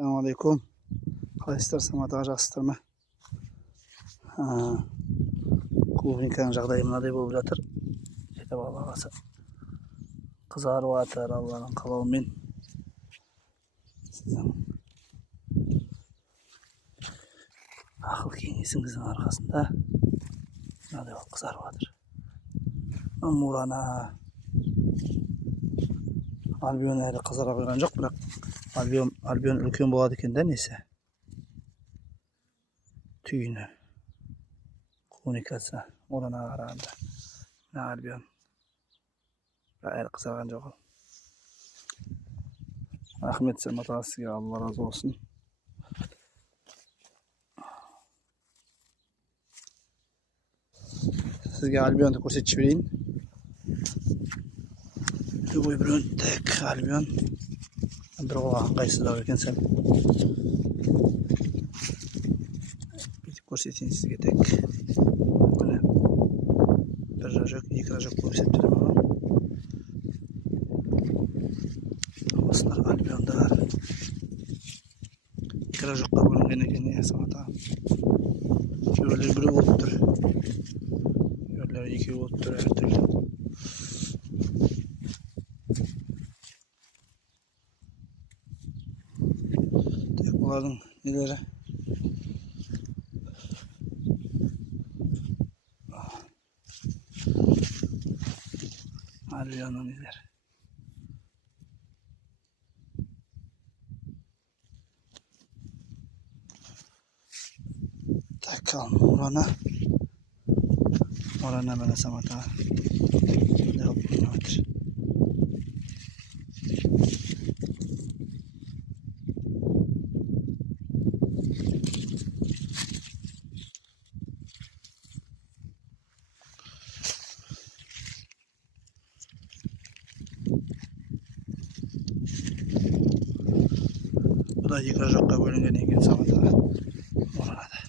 Assalamualaikum. Qaysizlar, Samat yaxshisilarmi? Klubning жағдайы мынадай болып жатыр. Жетіп алғасы қызарып жатыр, Алланың қалауымен. Сіздің ақыл кеңесіңіздің арқасында мынадай болып қызарып жатыр. Мурана Альбион әлі қызара қойған жоқ, бірақ Альбион үлкен болады екен да, несі? Түйіні. Коммуникация Муранаға қарағанда. Мына Альбион әлі қызарған жоқ. Рахмет Самат аға, сізге Алла разы болсын. Сізге Альбионды көрсетіп жіберейін. Любой біреуін тек Альбион. Бір қолға ыңғайсыздау екен сәл. Бүйтіп көрсетейін сізге тек. Міне бір рожок, екі рожок көрсетіп беремін. Осылар Альбиондар. Екі рожокқа бөлінген екен, Самат аға. Жөрлер біреу болып тұр. Жөрлер екеу болып тұр әртүрлі. Олардың нелері Альбионның нелері. Так, ал Мурана мәне Самат аға. Бұда екі жаққа бөлінген екен Самат аға. Мурана.